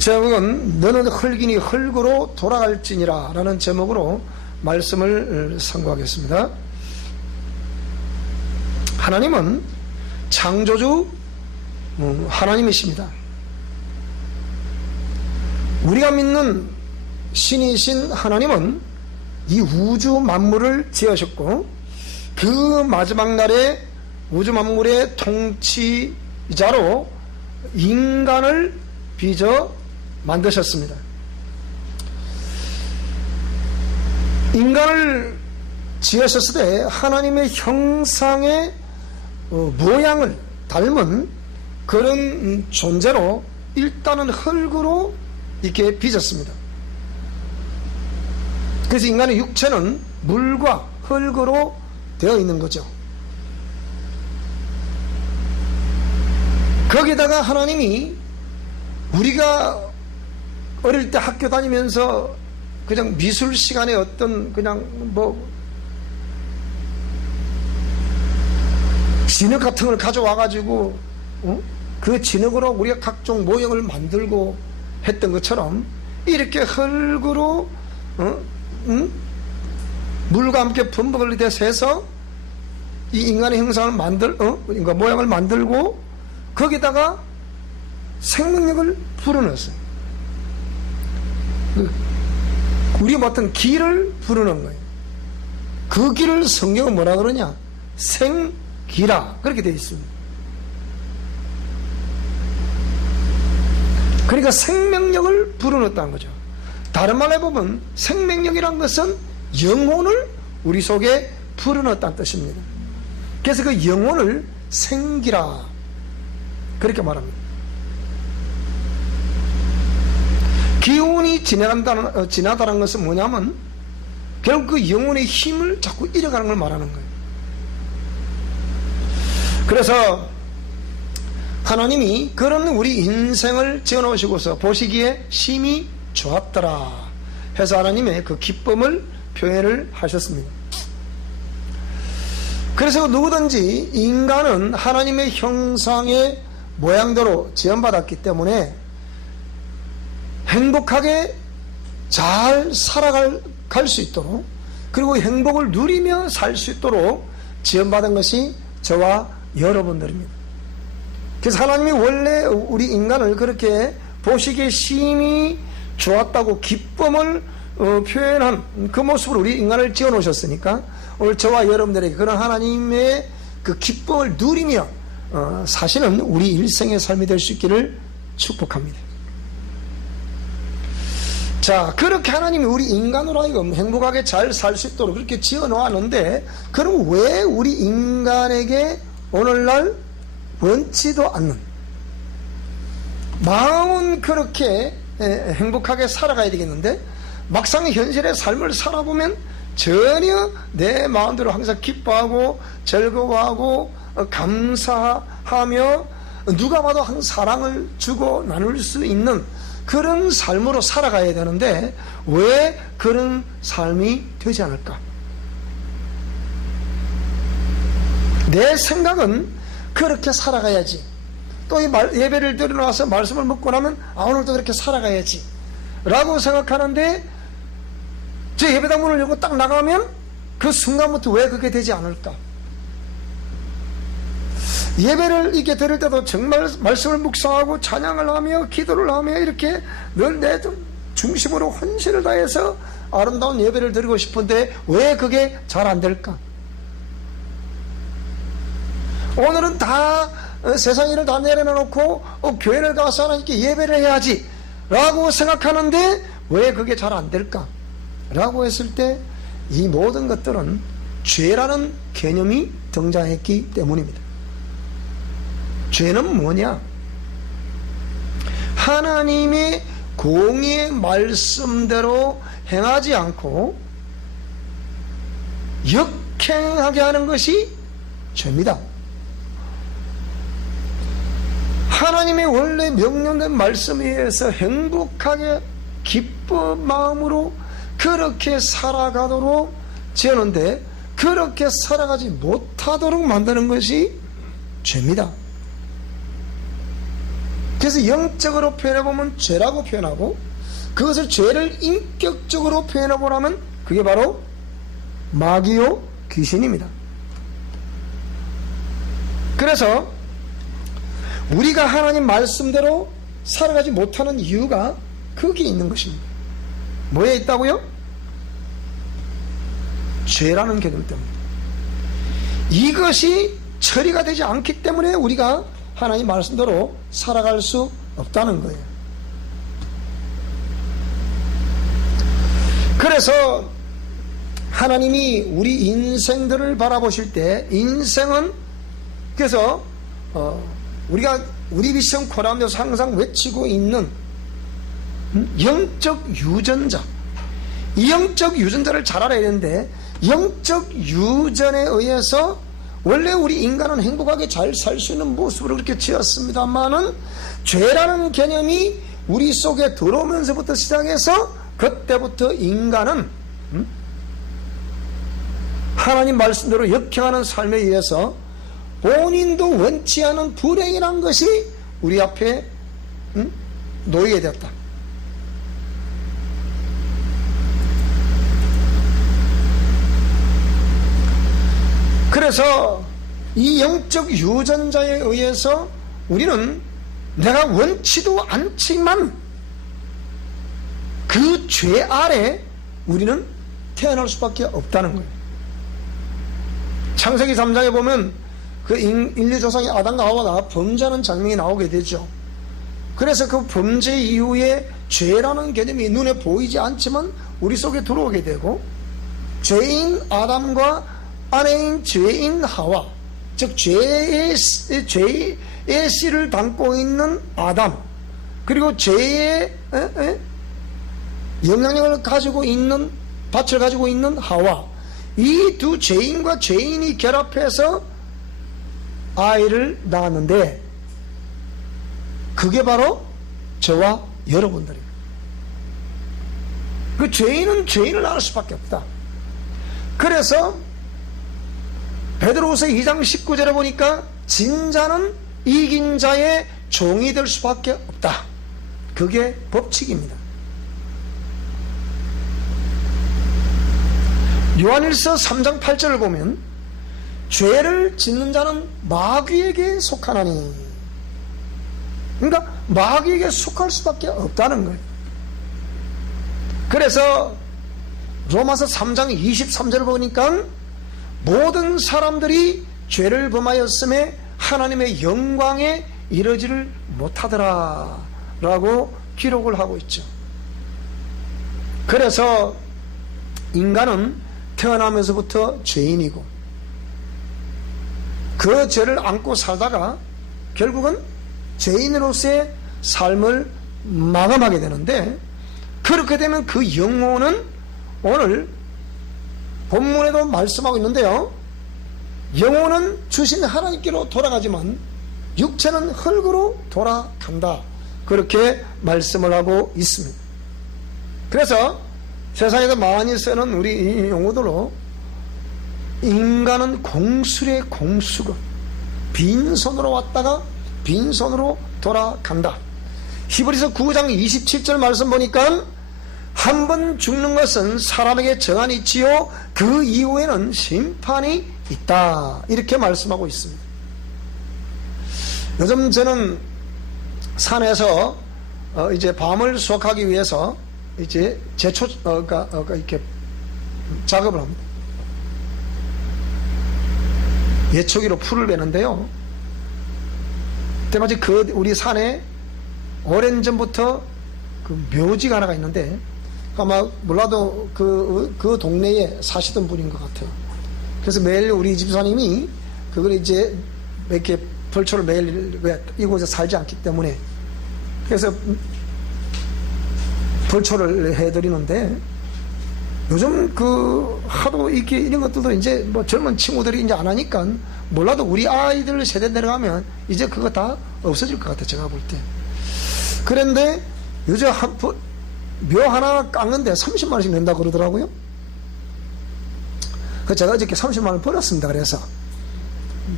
제목은 너는 흙이니 흙으로 돌아갈지니라 라는 제목으로 말씀을 선고하겠습니다. 하나님은 창조주 하나님이십니다. 우리가 믿는 신이신 하나님은 이 우주 만물을 지으셨고 그 마지막 날에 우주 만물의 통치자로 인간을 빚어 만드셨습니다. 인간을 지으셨을 때 하나님의 형상의 모양을 닮은 그런 존재로 일단은 흙으로 이렇게 빚었습니다. 그래서 인간의 육체는 물과 흙으로 되어 있는 거죠. 거기다가 하나님이 우리가 어릴 때 학교 다니면서 그냥 미술 시간에 어떤 그냥 진흙 같은 걸 가져와가지고 그 진흙으로 우리가 각종 모형을 만들고 했던 것처럼 이렇게 흙으로 물과 함께 범벅을 대서 이 인간의 형상을 그러니까 모양을 만들고 거기다가 생명력을 불어넣었어요. 우리가 어떤 기를 불어넣은 거예요. 그 기를 성경은 뭐라 그러냐? 생기라 그렇게 되어 있습니다. 그러니까 생명력을 불어넣었다는 거죠. 다른 말로 해보면 생명력이란 것은 영혼을 우리 속에 불어넣었다는 뜻입니다. 그래서 그 영혼을 생기라 그렇게 말합니다. 기운이 지나다는 것은 뭐냐면 결국 그 영혼의 힘을 자꾸 잃어가는 걸 말하는 거예요. 그래서 하나님이 그런 우리 인생을 지어놓으시고서 보시기에 심히 좋았더라 해서 하나님의 그 기쁨을 표현을 하셨습니다. 그래서 누구든지 인간은 하나님의 형상의 모양대로 지원받았기 때문에 행복하게 잘 살아갈 수 있도록 그리고 행복을 누리며 살 수 있도록 지원받은 것이 저와 여러분들입니다. 그래서 하나님이 원래 우리 인간을 그렇게 보시기에 심히 좋았다고 기쁨을 표현한 그 모습으로 우리 인간을 지어 놓으셨으니까 오늘 저와 여러분들에게 그런 하나님의 그 기쁨을 누리며 사시는 우리 일생의 삶이 될 수 있기를 축복합니다. 자, 그렇게 하나님이 우리 인간으로 하여금 행복하게 잘 살 수 있도록 그렇게 지어 놓았는데 그럼 왜 우리 인간에게 오늘날 원치도 않는 마음은 그렇게 행복하게 살아가야 되겠는데 막상 현실의 삶을 살아보면 전혀 내 마음대로 항상 기뻐하고 즐거워하고 감사하며 누가 봐도 항상 사랑을 주고 나눌 수 있는 그런 삶으로 살아가야 되는데 왜 그런 삶이 되지 않을까? 내 생각은 그렇게 살아가야지. 또 이 예배를 드려놔서 말씀을 먹고 나면 오늘도 그렇게 살아가야지 라고 생각하는데 저 예배당 문을 열고 딱 나가면 그 순간부터 왜 그게 되지 않을까? 예배를 이렇게 드릴 때도 정말 말씀을 묵상하고 찬양을 하며 기도를 하며 이렇게 늘 내 중심으로 헌신을 다해서 아름다운 예배를 드리고 싶은데 왜 그게 잘 안 될까? 오늘은 다 세상 일을 다 내려놓고 교회를 가서 하나님께 예배를 해야지 라고 생각하는데 왜 그게 잘 안 될까? 라고 했을 때 이 모든 것들은 죄라는 개념이 등장했기 때문입니다. 죄는 뭐냐? 하나님의 공의의 말씀대로 행하지 않고 역행하게 하는 것이 죄입니다. 하나님의 원래 명령된 말씀에 의해서 행복하게 기쁜 마음으로 그렇게 살아가도록 지었는데 그렇게 살아가지 못하도록 만드는 것이 죄입니다. 그래서 영적으로 표현해보면 죄라고 표현하고, 그것을 죄를 인격적으로 표현해보라면 그게 바로 마귀요 귀신입니다. 그래서 우리가 하나님 말씀대로 살아가지 못하는 이유가 거기에 있는 것입니다. 뭐에 있다고요? 죄라는 개념 때문에. 이것이 처리가 되지 않기 때문에 우리가 하나님 말씀대로 살아갈 수 없다는 거예요. 그래서 하나님이 우리 인생들을 바라보실 때, 인생은, 그래서 우리가 우리 미션 코람에서 항상 외치고 있는 영적 유전자, 이 영적 유전자를 잘 알아야 되는데, 영적 유전에 의해서 원래 우리 인간은 행복하게 잘 살 수 있는 모습으로 그렇게 지었습니다만은, 죄라는 개념이 우리 속에 들어오면서부터 시작해서 그때부터 인간은 하나님 말씀대로 역행하는 삶에 의해서 본인도 원치 않은 불행이란 것이 우리 앞에 놓이게 되었다. 그래서 이 영적 유전자에 의해서 우리는 내가 원치도 않지만 그 죄 아래 우리는 태어날 수밖에 없다는 거예요. 창세기 3장에 보면 그 인류 조상의 아담과 하와가 범죄하는 장면이 나오게 되죠. 그래서 그 범죄 이후에 죄라는 개념이 눈에 보이지 않지만 우리 속에 들어오게 되고, 죄인 아담과 아내인 죄인 하와, 즉 죄의 씨를 담고 있는 아담, 그리고 죄의 영향력을 가지고 있는, 밭을 가지고 있는 하와, 이 두 죄인과 죄인이 결합해서 아이를 낳았는데, 그게 바로 저와 여러분들이에요. 그 죄인은 죄인을 낳을 수밖에 없다. 그래서 베드로후서 2장 19절에 보니까 진자는 이긴 자의 종이 될 수밖에 없다. 그게 법칙입니다. 요한일서 3장 8절을 보면 죄를 짓는 자는 마귀에게 속하나니, 그러니까 마귀에게 속할 수밖에 없다는 거예요. 그래서 로마서 3장 23절을 보니까 모든 사람들이 죄를 범하였음에 하나님의 영광에 이르지를 못하더라 라고 기록을 하고 있죠. 그래서 인간은 태어나면서부터 죄인이고, 그 죄를 안고 살다가 결국은 죄인으로서의 삶을 마감하게 되는데, 그렇게 되면 그 영혼은 오늘 본문에도 말씀하고 있는데요, 영혼은 주신 하나님께로 돌아가지만 육체는 흙으로 돌아간다, 그렇게 말씀을 하고 있습니다. 그래서 세상에서 많이 쓰는 우리 이 용어들로 인간은 공술의 공수고 빈손으로 왔다가 빈손으로 돌아간다. 히브리서 9장 27절 말씀 보니까 한 번 죽는 것은 사람에게 정한이 있지요, 그 이후에는 심판이 있다, 이렇게 말씀하고 있습니다. 요즘 저는 산에서 이제 밤을 수확하기 위해서 이제 제초 이렇게 작업을 합니다. 예초기로 풀을 베는데요, 때마침 우리 산에 오랜 전부터 그 묘지가 하나가 있는데, 아마 몰라도 그 동네에 사시던 분인 것 같아요. 그래서 매일 우리 집사님이 그걸 이제 이렇게 벌초를 매일, 왜 이곳에 살지 않기 때문에, 그래서 벌초를 해드리는데, 요즘 하도 이런 것들도 이제 뭐 젊은 친구들이 이제 안 하니까, 몰라도 우리 아이들 세대 내려가면 이제 그거 다 없어질 것 같아요, 제가 볼 때. 그런데 요즘 묘 하나 깎는데 30만원씩 낸다고 그러더라고요. 그래서 제가 어저께 30만원 벌었습니다. 그래서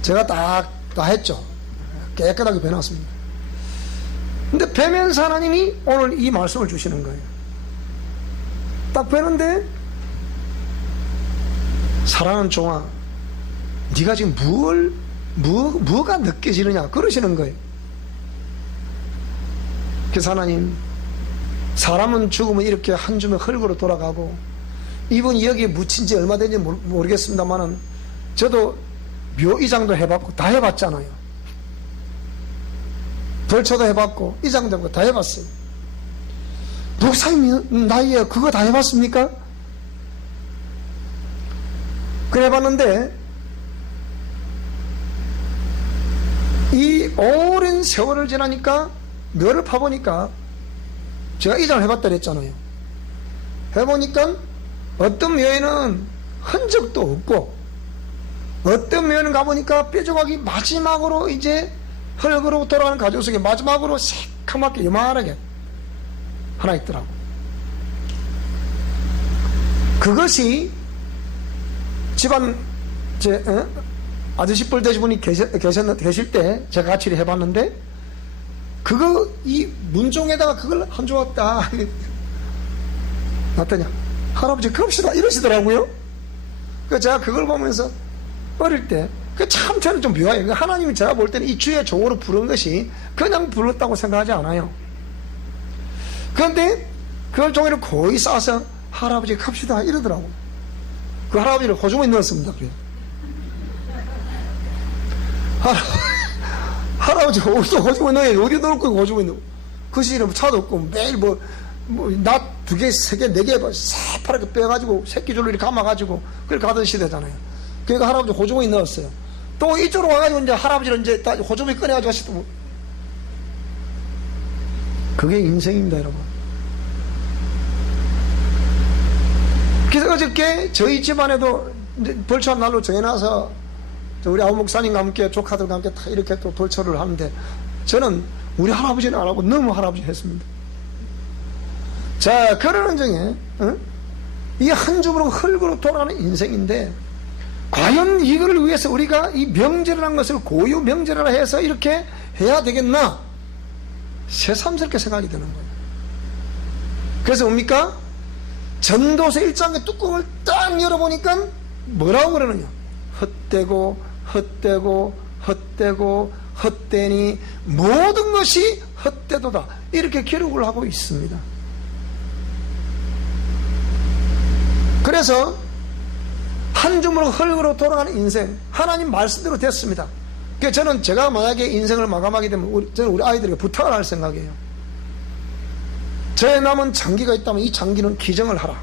제가 다 했죠. 깨끗하게 배놨습니다. 근데 배면서 하나님이 오늘 이 말씀을 주시는 거예요. 딱 뵈는데, 사랑하는 종아, 네가 지금 뭐가 느껴지느냐 그러시는 거예요. 그래서 하나님, 사람은 죽으면 이렇게 한 줌의 흙으로 돌아가고, 이분이 여기에 묻힌 지 얼마 된지 모르겠습니다만은 저도 묘이장도 해봤고 다 해봤잖아요. 벌초도 해봤고 이장도 해봤고 다 해봤어요. 목사님 나이에 그거 다 해봤습니까? 그래 봤는데, 이 오랜 세월을 지나니까 묘를 파보니까, 제가 이장을 해봤다 그랬잖아요. 해보니까 어떤 묘에는 흔적도 없고, 어떤 묘에는 가보니까 뾰족하게 마지막으로 이제 흙으로 돌아가는 가죽 속에 마지막으로 새카맣게 요만하게 하나 있더라고. 그것이 집안 아저씨 뻘 되신 분이 계실 때 제가 같이 해봤는데, 그거 이 문종에다가 그걸 한 조각 딱 놨더니 할아버지 그럽시다 이러시더라고요. 그 제가 그걸 보면서 어릴 때 그 참 저는 좀 묘해요. 하나님이 제가 볼 때는 이 주의 종으로 부른 것이 그냥 불렀다고 생각하지 않아요. 그런데 그걸 종이를 거의 싸서 할아버지 갑시다 이러더라고. 그 할아버지를 호주머니에 넣었습니다. 그래요. 할아버지 호주머니에 넣어요. 어디 넣을 거고 호주머니에 넣어. 그 시절에 차도 없고 매일 낫 2개, 3개, 4개 새파랗게 빼가지고 새끼줄로 이렇게 감아가지고 그렇게 가던 시대잖아요. 그러니까 할아버지 호주머니에 넣었어요. 또 이쪽으로 와가지고 이제 할아버지를 이제 호주머니 꺼내가지고 다시 또 그게 인생입니다, 여러분. 그래서 어저께 저희 집안에도 벌초한 날로 정해놔서 우리 아우 목사님과 함께 조카들과 함께 다 이렇게 또 벌초를 하는데, 저는 우리 할아버지는 안 하고 너무 할아버지 했습니다. 자, 그러는 중에 이 한 줌으로 흙으로 돌아가는 인생인데, 과연 이거를 위해서 우리가 이 명절이라는 것을 고유 명절이라 해서 이렇게 해야 되겠나? 새삼스럽게 생각이 드는 거예요. 그래서 뭡니까? 전도서 1장의 뚜껑을 딱 열어보니까 뭐라고 그러느냐? 헛되고 헛되고 헛되고 헛되니 모든 것이 헛되도다, 이렇게 기록을 하고 있습니다. 그래서 한 줌으로 흙으로 돌아가는 인생, 하나님 말씀대로 됐습니다. 그래서 저는 제가 만약에 인생을 마감하게 되면 저는 우리 아이들에게 부탁을 할 생각이에요. 저의 남은 장기가 있다면 이 장기는 기정을 하라.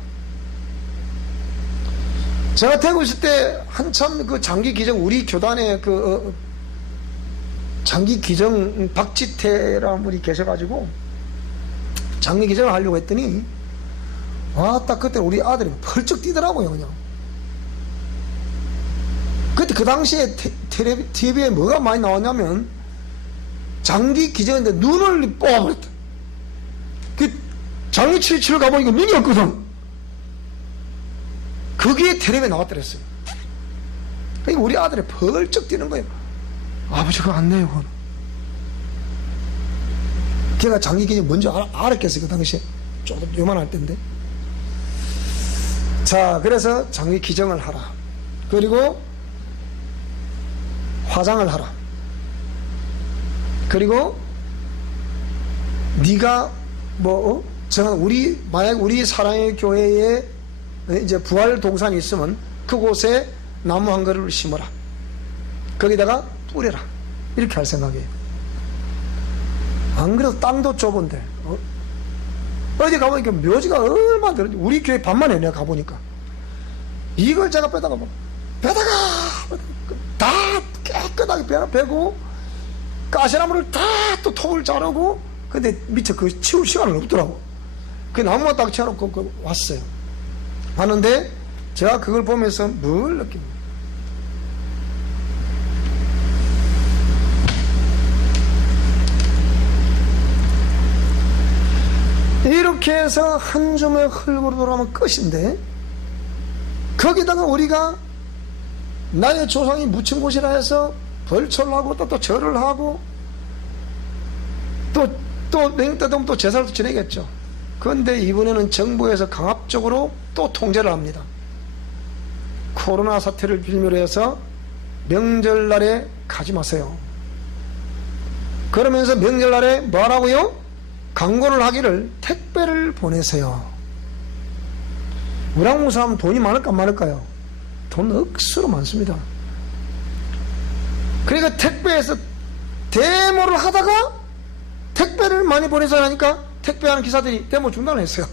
제가 대구 있을 때 한참 그 장기 기정, 우리 교단에 그 장기 기정 박지태라는 분이 계셔가지고 장기 기정을 하려고 했더니, 와, 딱 그때 우리 아들이 펄쩍 뛰더라고요, 그냥. 그때 그 당시에 TV에 뭐가 많이 나왔냐면, 장기 기정인데 눈을 뽑아버렸다. 그 장기 치료 가보니까 눈이 없거든. 그게 텔레비에 나왔더랬어요. 그러니까 우리 아들이 펄쩍 뛰는 거예요. 아버지 그거 안 내요, 그거는. 걔가 장기 기정 뭔지 알았겠어요, 그 당시에. 조금 요만할 때인데. 자, 그래서 장기 기정을 하라. 그리고 화장을 하라. 그리고 네가 만약 우리 사랑의 교회에 이제 부활 동산이 있으면 그곳에 나무 한 그루를 심어라. 거기다가 뿌려라. 이렇게 할 생각이에요. 안 그래도 땅도 좁은데 어디 가보니까 묘지가 얼마나 들었지. 우리 교회 반만 해, 내가 가보니까. 이걸 제가 빼다가 다 깨끗하게 베고 가시나무를 다 또 톱을 자르고, 근데 미처 그 치울 시간은 없더라고. 그 나무만 딱 쳐놓고 왔어요. 왔는데 제가 그걸 보면서 뭘 느낍니까? 이렇게 해서 한 줌의 흙으로 돌아가면 끝인데, 거기다가 우리가 나의 조상이 묻힌 곳이라 해서 벌초를 하고 또 절을 하고 또 또 명절 되면 또 제사를 또 지내겠죠. 그런데 이번에는 정부에서 강압적으로 또 통제를 합니다. 코로나 사태를 빌미로 해서 명절날에 가지 마세요. 그러면서 명절날에 뭐라고요? 광고를 하기를 택배를 보내세요. 우리 한국 사람 돈이 많을까 말까요? 돈 억수로 많습니다. 그러니까 택배에서 데모를 하다가 택배를 많이 보내서 하니까 택배하는 기사들이 데모 중단을 했어요.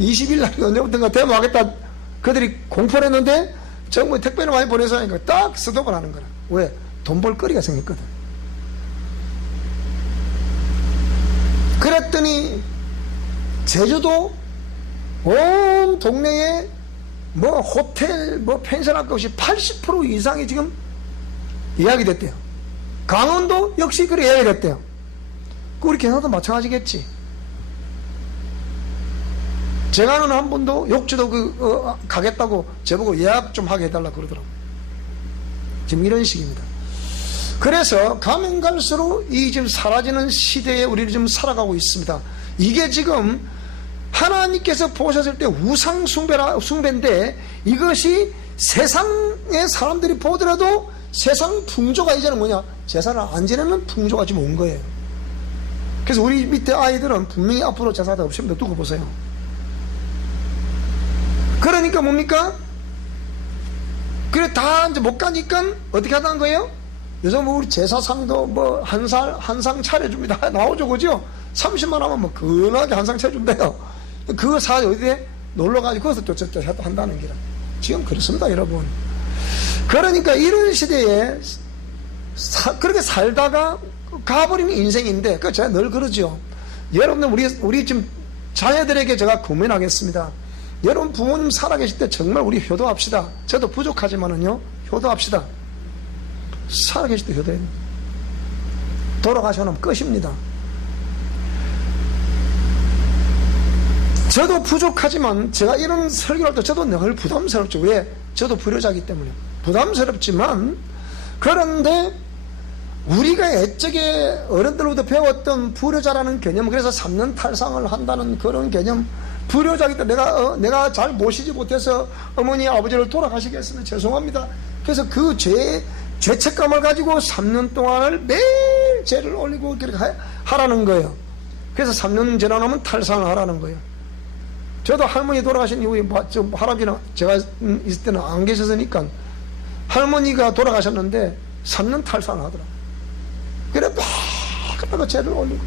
20일 날 언제부턴가 데모하겠다 그들이 공포를 했는데 정부에 택배를 많이 보내서 하니까 딱 스톱을 하는 거라. 왜? 돈 벌 거리가 생겼거든. 그랬더니 제주도 온 동네에 뭐 호텔 뭐 펜션 할 것 없이 80% 이상이 지금 예약이 됐대요. 강원도 역시 그래 예약이 됐대요. 우리 경상도 마찬가지겠지. 제가 아는 한 분도 욕지도 가겠다고 저보고 예약 좀 하게 해달라 그러더라고요. 지금 이런 식입니다. 그래서 가면 갈수록 이 지금 사라지는 시대에 우리는 지금 살아가고 있습니다. 이게 지금 하나님께서 보셨을 때 우상 숭배인데 이것이 세상의 사람들이 보더라도 세상 풍조가 이제는 뭐냐? 제사를 안 지내는 풍조가 지금 온 거예요. 그래서 우리 밑에 아이들은 분명히 앞으로 제사가 없습니다. 두고 보세요. 그러니까 뭡니까? 그래 다 이제 못 가니까 어떻게 하다는 거예요? 요즘 뭐 우리 제사상도 뭐 한 상 차려줍니다. 나오죠, 그죠? 30만 하면 뭐 근하게 한 상 차려준대요. 그거 사 어디에 놀러가지고 거기서 또 한다는 기라. 지금 그렇습니다, 여러분. 그러니까 이런 시대에 그렇게 살다가 가버리는 인생인데, 그 제가 늘 그러죠. 여러분들 우리 지금 자녀들에게 제가 고민하겠습니다. 여러분 부모님 살아계실 때 정말 우리 효도합시다. 저도 부족하지만은요, 효도합시다. 살아계실 때 효도해요. 돌아가셔놓으면 끝입니다. 저도 부족하지만 제가 이런 설교를 할 때 저도 늘 부담스럽죠. 왜? 저도 불효자이기 때문에 부담스럽지만, 그런데 우리가 애적에 어른들로부터 배웠던 불효자라는 개념, 그래서 3년 탈상을 한다는 그런 개념, 불효자이기 때문에 내가 잘 모시지 못해서 어머니 아버지를 돌아가시게 했으면 죄송합니다. 그래서 그 죄책감을 가지고 3년 동안을 매일 죄를 올리고 그렇게 하라는 거예요. 그래서 3년 지나면 탈상을 하라는 거예요. 저도 할머니 돌아가신 이후에 할아버지는 제가 있을 때는 안 계셨으니까 할머니가 돌아가셨는데 3년 탈상을 하더라고요. 그래 막 죄를 올리고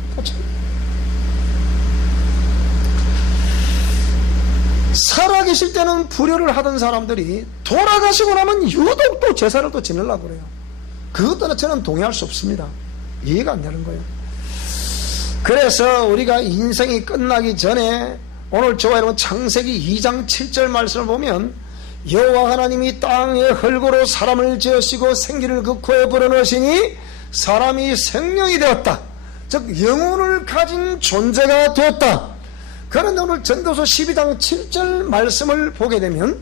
살아계실 때는 불효를 하던 사람들이 돌아가시고 나면 유독 또 제사를 또 지내려고 그래요. 그것도 저는 동의할 수 없습니다. 이해가 안 되는 거예요. 그래서 우리가 인생이 끝나기 전에 오늘 저와 여러분 창세기 2장 7절 말씀을 보면, 여호와 하나님이 땅에 흙으로 사람을 지으시고 생기를 그 코에 불어넣으시니 사람이 생명이 되었다. 즉 영혼을 가진 존재가 되었다. 그런데 오늘 전도서 12장 7절 말씀을 보게 되면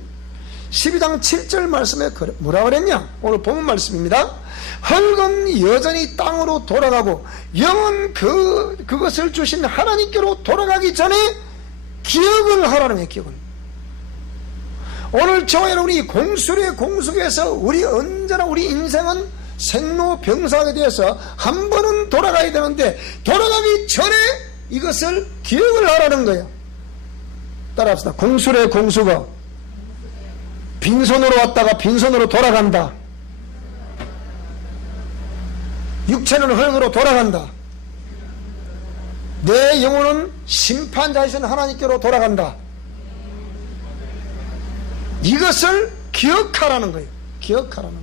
12장 7절 말씀에 뭐라 그랬냐? 오늘 본문 말씀입니다. 흙은 여전히 땅으로 돌아가고 영은 그것을 주신 하나님께로 돌아가기 전에 기억을 하라는 거예요. 기억을. 오늘 저와 여러분이 공수의 공속에서 우리 언제나 우리 인생은 생로병사하게 되어서 한 번은 돌아가야 되는데 돌아가기 전에 이것을 기억을 하라는 거예요. 따라합시다. 공수의 공수가 빈손으로 왔다가 빈손으로 돌아간다. 육체는 흙으로 돌아간다. 내 영혼은 심판자이신 하나님께로 돌아간다. 이것을 기억하라는 거예요. 기억하라는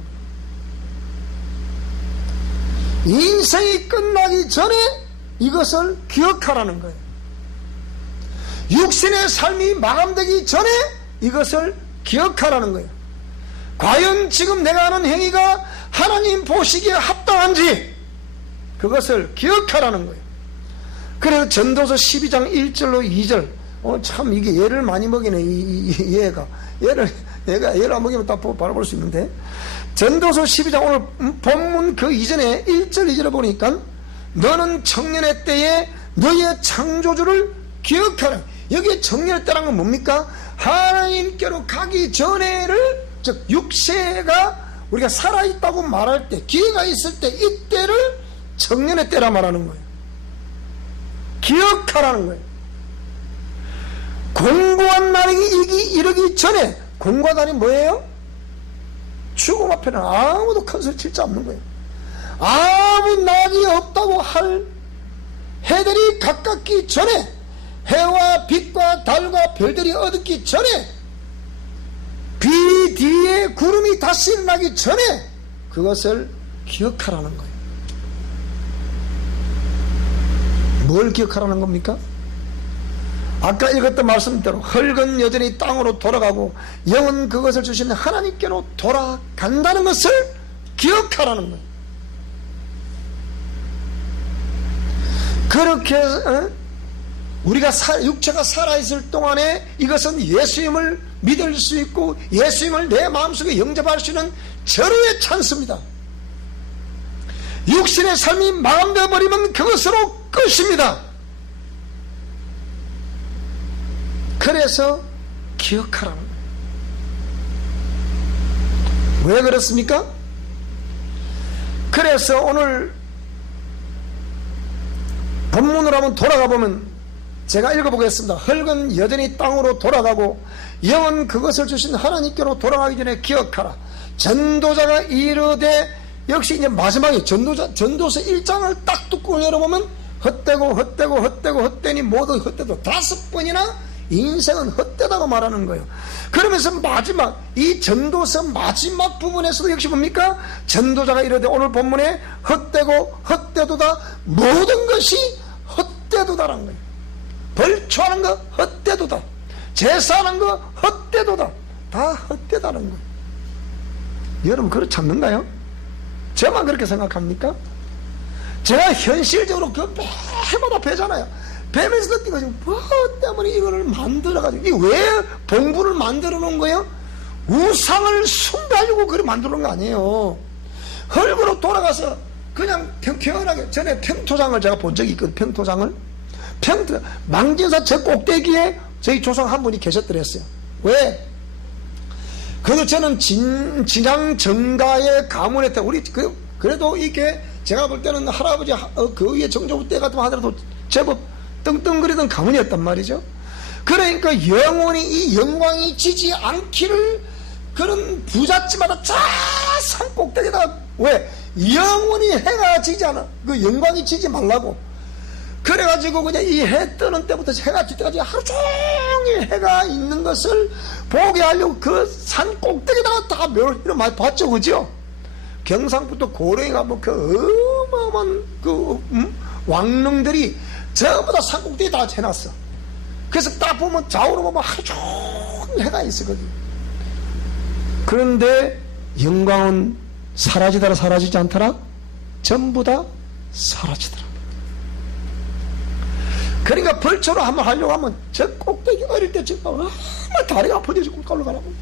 거예요. 인생이 끝나기 전에 이것을 기억하라는 거예요. 육신의 삶이 마감되기 전에 이것을 기억하라는 거예요. 과연 지금 내가 하는 행위가 하나님 보시기에 합당한지 그것을 기억하라는 거예요. 그래서 전도서 12장 1절로 2절, 참 이게 예를 많이 먹이네. 이 예가 예를 안 먹이면 다 바로 볼 수 있는데, 전도서 12장 오늘 본문 그 이전에 1절 2절을 보니까 너는 청년의 때에 너의 창조주를 기억하라. 여기에 청년의 때라는 건 뭡니까? 하나님께로 가기 전에를, 즉 육체가 우리가 살아있다고 말할 때, 기회가 있을 때, 이때를 청년의 때라 말하는 거예요. 기억하라는 거예요. 공고한 날이 이르기 전에, 공고한 날이 뭐예요? 죽음 앞에는 아무도 큰 소리 칠 자 없는 거예요. 아무 낙이 없다고 할 해들이 가깝기 전에, 해와 빛과 달과 별들이 어둡기 전에, 비 뒤에 구름이 다시 일어나기 전에 그것을 기억하라는 거예요. 뭘 기억하라는 겁니까? 아까 읽었던 말씀대로 흙은 여전히 땅으로 돌아가고 영은 그것을 주시는 하나님께로 돌아간다는 것을 기억하라는 거예요. 그렇게 우리가 육체가 살아있을 동안에 이것은 예수님을 믿을 수 있고 예수님을 내 마음속에 영접할 수 있는 절호의 찬스입니다. 육신의 삶이 마감되어 버리면 그것으로 끝입니다. 그래서 기억하라는 거예요. 왜 그렇습니까? 그래서 오늘 본문으로 한번 돌아가 보면, 제가 읽어보겠습니다. 흙은 여전히 땅으로 돌아가고 영은 그것을 주신 하나님께로 돌아가기 전에 기억하라. 전도자가 이르되, 역시 이제 마지막에 전도서 1장을 딱 뚜껑을 열어보면 헛되니 모두 헛되도 5번이나 인생은 헛되다고 말하는 거예요. 그러면서 마지막 이 전도서 마지막 부분에서도 역시 뭡니까? 전도자가 이르되, 오늘 본문에 헛되도다, 모든 것이 헛되도다라는 거예요. 벌초하는 거 헛되도다, 제사하는 거 헛되도다, 다 헛되다는 거예요. 여러분 그렇지 않는가요? 저만 그렇게 생각합니까? 제가 현실적으로 그 해마다 배잖아요. 배면서 느낀 거죠. 뭐 때문에 이거를 만들어가지고, 이게 왜 봉부를 만들어 놓은 거예요? 우상을 숭배하려고 그걸 만들어 놓은 거 아니에요. 흙으로 돌아가서 그냥 평평하게, 전에 평토장을 제가 본 적이 있거든요. 평토장을. 망진사 저 꼭대기에 저희 조상 한 분이 계셨더랬어요. 왜? 그래도 저는 진양 정가의 가문에 때, 우리 그래도 이게 제가 볼 때는 할아버지 그 위에 정조부 때 같으면 하더라도 제법 떵떵거리던 가문이었단 말이죠. 그러니까 영원히 이 영광이 지지 않기를 그런 부잣집마다 저 산 꼭대기에다가, 왜? 영원히 해가 지지 않아, 그 영광이 지지 말라고. 그래가지고 그냥 이 해 뜨는 때부터 해가 질 때까지 하루 종일 해가 있는 것을 보게 하려고 그 산 꼭대기에다가 다 묘를 많이 봤죠, 그죠? 경상부터 고령에 가면 그 어마어마한 왕릉들이 전부 다 산 꼭대기에 다 해놨어. 그래서 딱 보면 좌우로 보면 하루 종일 해가 있어, 거기. 그런데 영광은 사라지더라 사라지지 않더라? 전부 다 사라지더라. 그러니까 벌초로 한번 하려고 하면 저 꼭대기 어릴 때 정말 얼마나 다리가 아프지, 꼭가로 가라고.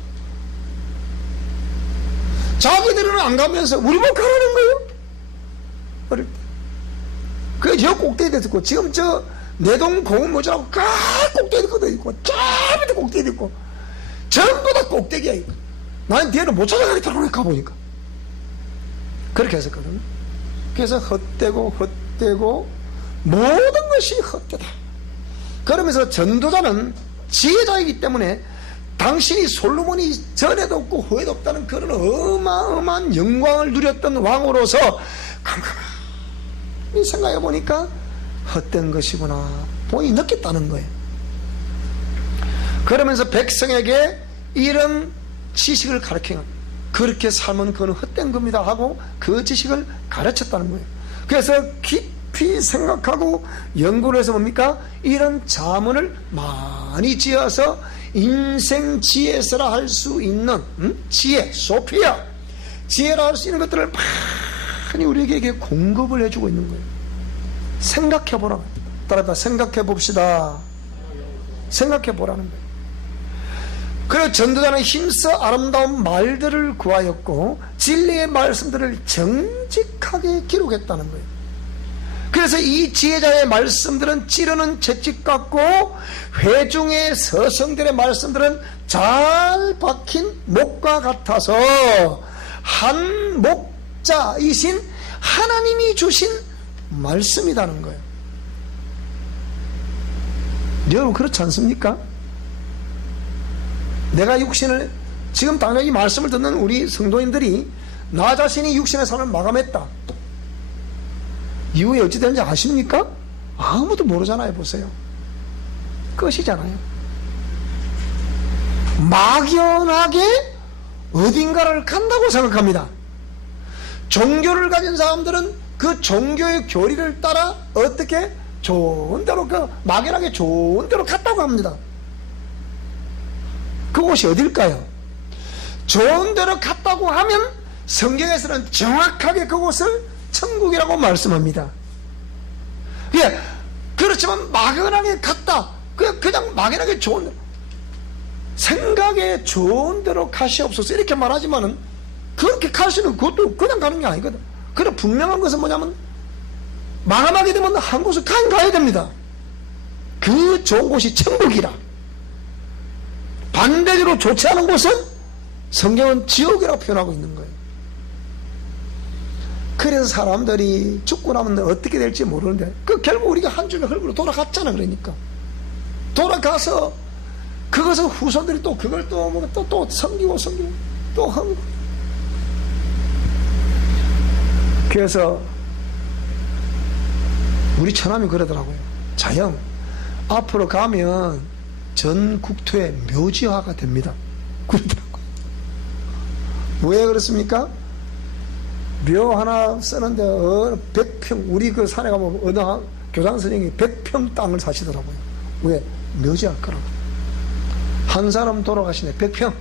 자기들은 안 가면서 우리 못 가라는 거예요, 어릴 때. 그게 저 꼭대기도 있고, 지금 저 내동 공원모자라고 까 꼭대기도 있고, 저 밑에 꼭대기도 있고, 전부 다 꼭대기야. 나는 뒤에는 못 찾아가겠다고 가보니까. 그렇게 했었거든요. 그래서 헛되고 모든 것이 헛되다. 그러면서 전도자는 지혜자이기 때문에 당신이 솔로몬이 전에도 없고 후에도 없다는 그런 어마어마한 영광을 누렸던 왕으로서 가만히 생각해 보니까 헛된 것이구나 본인이 느꼈다는 거예요. 그러면서 백성에게 이런 지식을 가르치는, 그렇게 살면 그건 헛된 겁니다 하고 그 지식을 가르쳤다는 거예요. 그래서 깊이 생각하고 연구를 해서 뭡니까? 이런 자문을 많이 지어서 인생 지혜서라 할 수 있는 지혜, 소피아 지혜라 할 수 있는 것들을 많이 우리에게 공급을 해주고 있는 거예요. 생각해보라. 따라다 생각해봅시다. 생각해보라는 거예요. 그래서 전도자는 힘써 아름다운 말들을 구하였고 진리의 말씀들을 정직하게 기록했다는 거예요. 그래서 이 지혜자의 말씀들은 찌르는 채찍 같고 회중의 서성들의 말씀들은 잘 박힌 목과 같아서 한 목자이신 하나님이 주신 말씀이라는 거예요. 여러분 그렇지 않습니까? 내가 육신을 지금 당연히 말씀을 듣는 우리 성도님들이 나 자신이 육신의 삶을 마감했다. 이후에 어찌 되는지 아십니까? 아무도 모르잖아요. 보세요. 끝이잖아요. 막연하게 어딘가를 간다고 생각합니다. 종교를 가진 사람들은 그 종교의 교리를 따라 어떻게 좋은 대로 막연하게 좋은 대로 갔다고 합니다. 그곳이 어딜까요? 좋은 데로 갔다고 하면 성경에서는 정확하게 그곳을 천국이라고 말씀합니다. 예, 그렇지만 막연하게 갔다. 그냥 막연하게 좋은 데로. 생각에 좋은 데로 가시옵소서 이렇게 말하지만은 그렇게 갈 수는 그것도 그냥 가는 게 아니거든. 그래 분명한 것은 뭐냐면 마감하게 되면 한 곳을 가야 됩니다. 그 좋은 곳이 천국이라. 반대로 좋지 않은 곳은 성경은 지옥이라고 표현하고 있는 거예요. 그래서 사람들이 죽고 나면 어떻게 될지 모르는데 결국 우리가 한 줄의 흙으로 돌아갔잖아. 그러니까 돌아가서 그것을 후손들이 또 그걸 또 섬기고 또 하고. 그래서 우리 처남이 그러더라고요. 자영 앞으로 가면 전 국토의 묘지화가 됩니다. 그러더라고요. 왜 그렇습니까? 묘 하나 쓰는데 100평 우리 그 산에 가면 어느 교장 선생님이 100평 땅을 사시더라고요. 왜? 묘지할 거라고. 한 사람 돌아가시네 100평.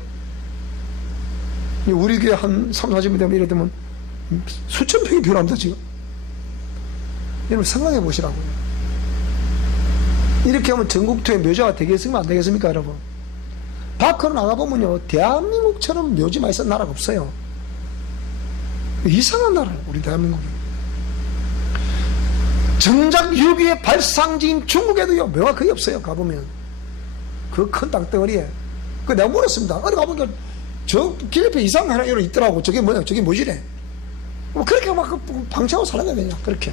우리 교회 한 30-40명 되면 이래 되면 수천 평이 필요합니다. 지금 여러분 생각해 보시라고요. 이렇게 하면 전국토의 묘지가 되겠습니까? 안 되겠습니까? 여러분 밖으로 나가보면요 대한민국처럼 묘지 많이 쓴 나라가 없어요. 이상한 나라예요 우리 대한민국이. 정작 유기의 발상지인 중국에도요 묘가 거의 없어요. 가보면 그 큰 땅덩어리에 내가 물었습니다. 어디 가보니까 저 길 옆에 이상한 하나 있더라고. 저게 뭐냐 저게 뭐지래. 뭐 그렇게 막 방치하고 살아야 되냐 그렇게.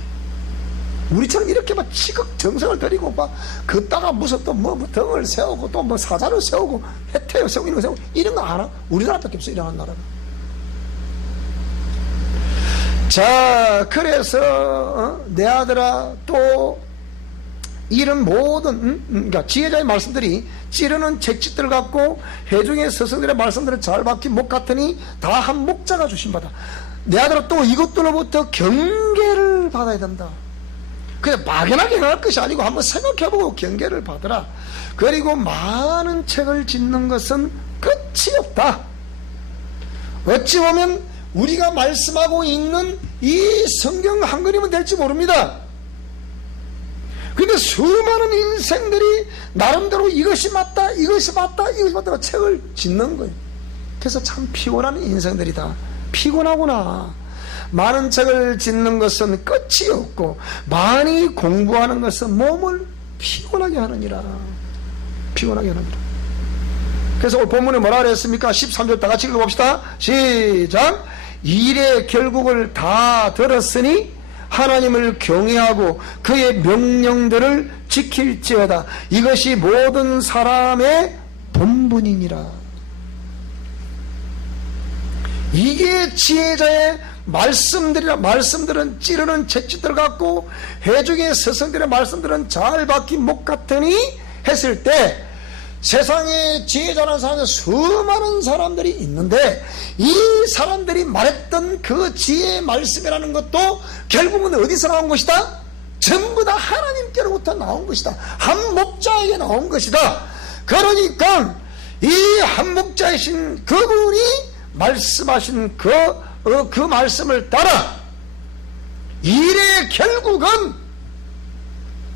우리처럼 이렇게 막 지극 정성을 들이고 막 걷다가 무슨 또 뭐 등을 세우고 또 뭐 사자를 세우고 해태를 세우고 이런 거 세우고 이런 거 알아? 우리나라밖에 없어 이런 나라가. 자 그래서 내 아들아 또 이런 모든 그러니까 지혜자의 말씀들이 찌르는 채찍들 같고 회중의 서성들의 말씀들은 잘 박힌 목 같으니 다 한 목자가 주신 바다. 내 아들아 또 이것들로부터 경계를 받아야 된다. 그냥 막연하게 행할 것이 아니고 한번 생각해보고 경계를 받으라. 그리고 많은 책을 짓는 것은 끝이 없다. 어찌 보면 우리가 말씀하고 있는 이 성경 한 그림은 될지 모릅니다. 근데 수많은 인생들이 나름대로 이것이 맞다 이것이 맞다 이것이 맞다 책을 짓는 거예요. 그래서 참 피곤한 인생들이다. 피곤하구나. 많은 책을 짓는 것은 끝이 없고 많이 공부하는 것은 몸을 피곤하게 하느니라. 피곤하게 하느니라. 그래서 오늘 본문에 뭐라 그랬습니까? 13절 다 같이 읽어봅시다. 시작. 일의 결국을 다 들었으니 하나님을 경외하고 그의 명령들을 지킬지어다. 이것이 모든 사람의 본분이니라. 이게 지혜자의 말씀들은 찌르는 채찍들 같고 회중의 서성들의 말씀들은 잘 박힌 목 같으니 했을 때 세상에 지혜자라는 사람은 수많은 사람들이 있는데 이 사람들이 말했던 그 지혜의 말씀이라는 것도 결국은 어디서 나온 것이다? 전부 다 하나님께로부터 나온 것이다. 한 목자에게 나온 것이다. 그러니까 이 한 목자이신 그분이 말씀하신 그 말씀을 따라 일의 결국은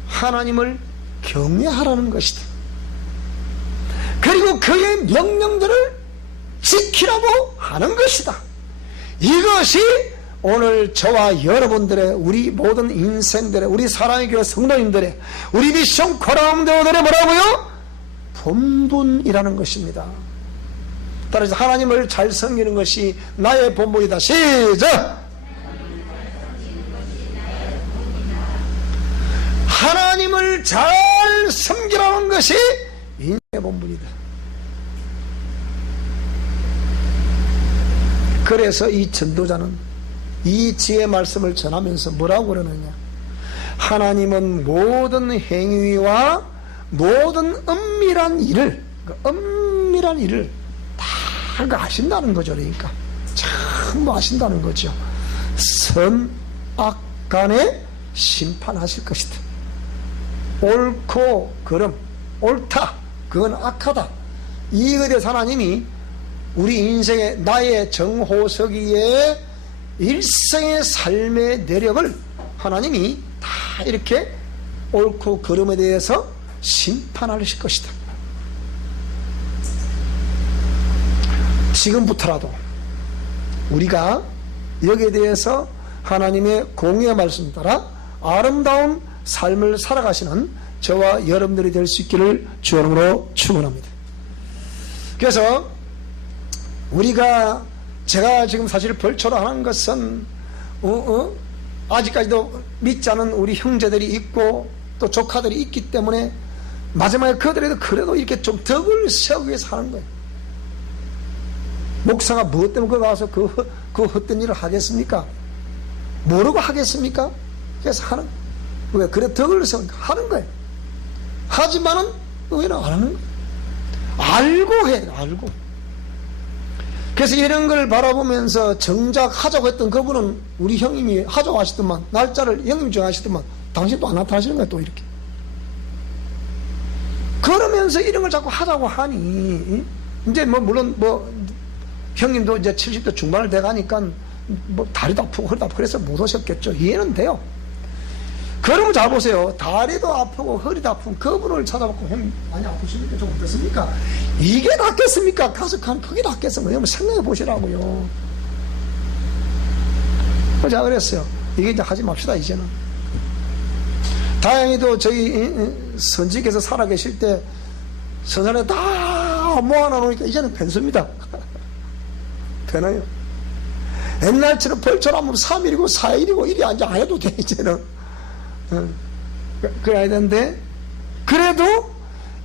하나님을 경외하라는 것이다. 그리고 그의 명령들을 지키라고 하는 것이다. 이것이 오늘 저와 여러분들의 우리 모든 인생들의 우리 사랑의 교회 성도님들의 우리 미션 코라운데어들의 뭐라고요? 본분이라는 것입니다. 따라서 하나님을 잘 섬기는 것이 나의 본분이다. 시작! 하나님을 잘 섬기라는 것이 인생의 본분이다. 그래서 이 전도자는 이 지혜 말씀을 전하면서 뭐라고 그러느냐? 하나님은 모든 행위와 모든 은밀한 일을 다 아신다는 거죠. 그러니까 전부 아신다는 거죠. 선, 악 간에 심판하실 것이다. 옳고 그름, 옳다, 그건 악하다. 이거에 대해서 하나님이 우리 인생의 나의 정호석이의 일생의 삶의 내력을 하나님이 다 이렇게 옳고 그름에 대해서 심판하실 것이다. 지금부터라도 우리가 여기에 대해서 하나님의 공의의 말씀 따라 아름다운 삶을 살아가시는 저와 여러분들이 될 수 있기를 주의 이름으로 축원합니다. 그래서 제가 지금 사실 벌초로 하는 것은 아직까지도 믿지 않은 우리 형제들이 있고 또 조카들이 있기 때문에 마지막에 그들에도 그래도 이렇게 좀 덕을 세우기 위해서 하는 거예요. 목사가 무엇 때문에 거기 가서 그 헛된 일을 하겠습니까? 모르고 하겠습니까? 그래서 하는 거예요. 왜? 그래 덕을 세우니까 하는 거예요. 하지만은 의외는 안 하는 거예요. 알고 해야 돼요. 알고. 그래서 이런 걸 바라보면서 정작 하자고 했던 그분은 우리 형님이 하자고 하시더만 날짜를 형님이 정하시더만 당신 또 안 나타나시는 거야. 또 이렇게 그러면서 이런 걸 자꾸 하자고 하니 이제 뭐 물론 뭐 형님도 이제 70대 중반을 돼가니까 뭐 다리도 아프고 허리도 아프고 그래서 못 오셨겠죠. 이해는 돼요. 그러면 잘 보세요. 다리도 아프고 허리도 아픈 그분을 찾아봤고 형님 많이 아프십니까? 좀 어떻습니까? 이게 낫겠습니까? 가서 그게 낫겠습니까? 여러분 생각해 보시라고요. 제가 그랬어요. 이게 이제 하지 맙시다 이제는. 다행히도 저희 선지께서 살아계실 때 선산에 다 모아놔 놓으니까 이제는 변수입니다. 되나요? 옛날처럼 벌초라면 3일이고 4일이고 일이 앉아 안 해도 돼 이제는. 그래야 되는데 그래도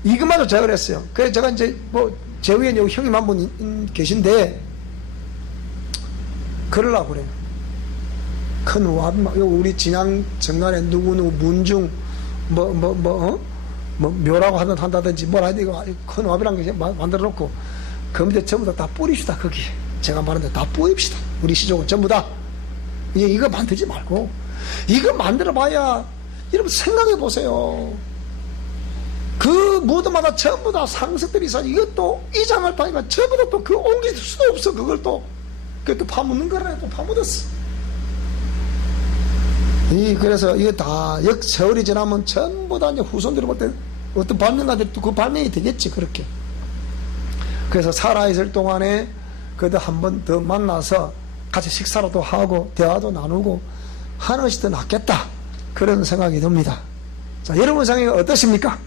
이것마저 제가 그랬어요. 그래서 제가 이제 뭐 제 위에 여기 형님 한 분 계신데 그러려고 그래요. 큰 와비 우리 진양 정간에 누구누구 문중 묘라고 한다든지 뭐라 해야 큰 와비란 게 만들어 놓고 그 밑에 전부 다 뿌립시다. 거기 제가 말하는데 다 뿌립시다. 우리 시족은 전부 다 이거 만들지 말고 이거 만들어 봐야 여러분 생각해 보세요. 그 무덤마다 전부 다 상석들이 있어. 이것도 이장을 다니까 전부 다 또 그 옮길 수도 없어. 그걸 또 그것도 파묻는 거라 또 파묻었어. 그래서 이거 다 세월이 지나면 전부 다 이제 후손들이 볼 때 어떤 발명가들이 또 그 발명이 되겠지. 그렇게. 그래서 살아있을 동안에 그래도 한 번 더 만나서 같이 식사라도 하고 대화도 나누고 하는 것이 더 낫겠다. 그런 생각이 듭니다. 자, 여러분 생각이 어떠십니까?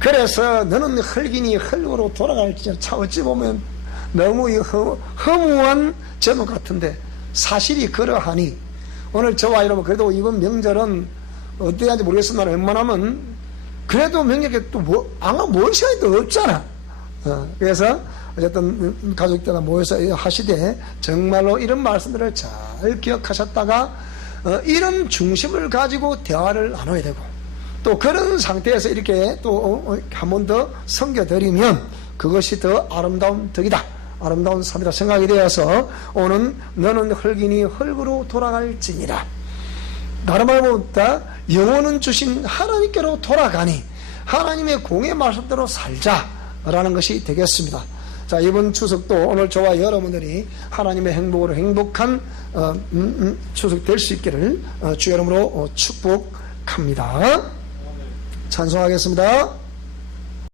그래서 너는 흙이니 흙으로 돌아갈지 참 어찌 보면 너무 허무한 제목 같은데 사실이 그러하니 오늘 저와 여러분 그래도 이번 명절은 어떻게 하는지 모르겠으나 웬만하면 그래도 명절에 또 아마 모일 시간이 또 없잖아. 그래서 어쨌든 가족들 모여서 하시되 정말로 이런 말씀들을 잘 기억하셨다가 이런 중심을 가지고 대화를 나눠야 되고 또 그런 상태에서 이렇게 또 한 번 더 섬겨드리면 그것이 더 아름다운 덕이다. 아름다운 삶이다 생각이 되어서 오늘 너는 흙이니 흙으로 돌아갈지니라. 다른 말보다 영혼은 주신 하나님께로 돌아가니 하나님의 공의 말씀대로 살자라는 것이 되겠습니다. 자, 이번 추석도 오늘 저와 여러분들이 하나님의 행복으로 행복한 추석 될 수 있기를 주의 이름으로 축복합니다. 찬송하겠습니다.